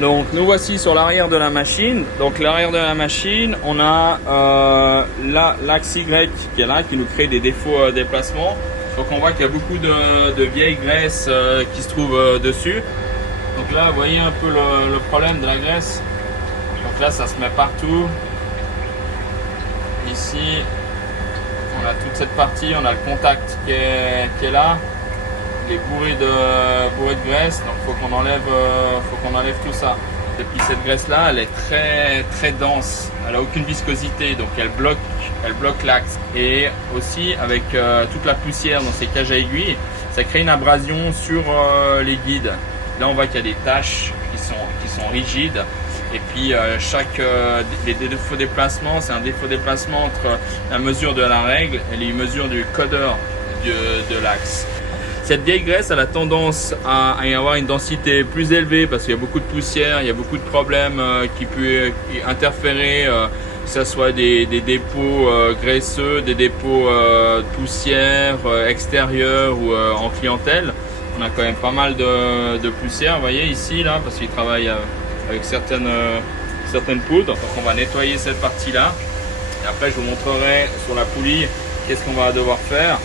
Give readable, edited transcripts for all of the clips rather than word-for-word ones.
Donc nous voici sur l'arrière de la machine. Donc l'arrière de la machine, on a l'axe Y qui est là, qui nous crée des défauts de déplacement. Donc on voit qu'il y a beaucoup de vieille graisse qui se trouve dessus. Donc là, vous voyez un peu le problème de la graisse. Donc là, ça se met partout. Ici, on a toute cette partie, on a le contact qui est là. Il est bourré de graisse, donc il faut qu'on enlève tout ça. Et puis cette graisse là, elle est très dense, elle n'a aucune viscosité, donc elle bloque l'axe. Et aussi avec toute la poussière dans ces cages à aiguilles, ça crée une abrasion sur les guides. Là on voit qu'il y a des taches qui sont rigides. Et puis les défauts de déplacement, c'est un défaut de déplacement entre la mesure de la règle et les mesures du codeur de l'axe. Cette vieille graisse, elle a tendance à y avoir une densité plus élevée parce qu'il y a beaucoup de poussière, il y a beaucoup de problèmes qui peuvent interférer, que ce soit des dépôts graisseux, des dépôts de poussière extérieure ou en clientèle. On a quand même pas mal de poussière, vous voyez ici, là, parce qu'il travaille avec certaines poudres. Donc on va nettoyer cette partie-là. Et après, je vous montrerai sur la poulie qu'est-ce qu'on va devoir faire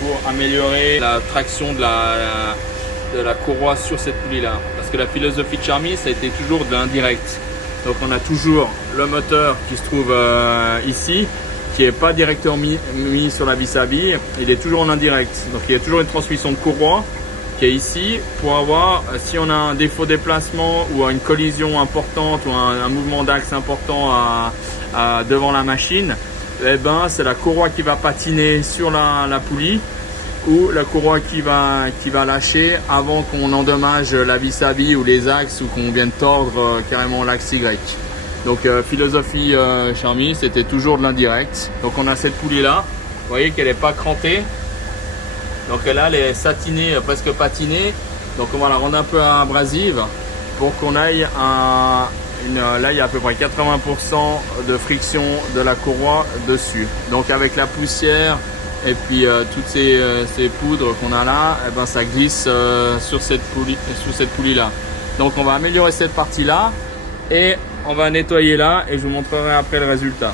pour améliorer la traction de la courroie sur cette poulie-là. Parce que la philosophie de Charmy, ça a été toujours de l'indirect. Donc on a toujours le moteur qui se trouve ici, qui n'est pas directement mis sur la vis à vis, il est toujours en indirect. Donc il y a toujours une transmission de courroie qui est ici pour avoir, si on a un défaut de déplacement ou une collision importante ou un mouvement d'axe important devant la machine, eh ben, c'est la courroie qui va patiner sur la poulie ou la courroie qui va lâcher avant qu'on endommage la vis à vis ou les axes ou qu'on vienne tordre carrément l'axe Y. Donc philosophie Charmy, c'était toujours de l'indirect. Donc on a cette poulie là, vous voyez qu'elle n'est pas crantée. Donc là elle est satinée, presque patinée. Donc on va la rendre un peu abrasive pour qu'on aille là il y a à peu près 80% de friction de la courroie dessus. Donc avec la poussière et puis toutes ces poudres qu'on a là, eh ben, ça glisse sur cette poulie là. Donc on va améliorer cette partie là et on va nettoyer là et je vous montrerai après le résultat.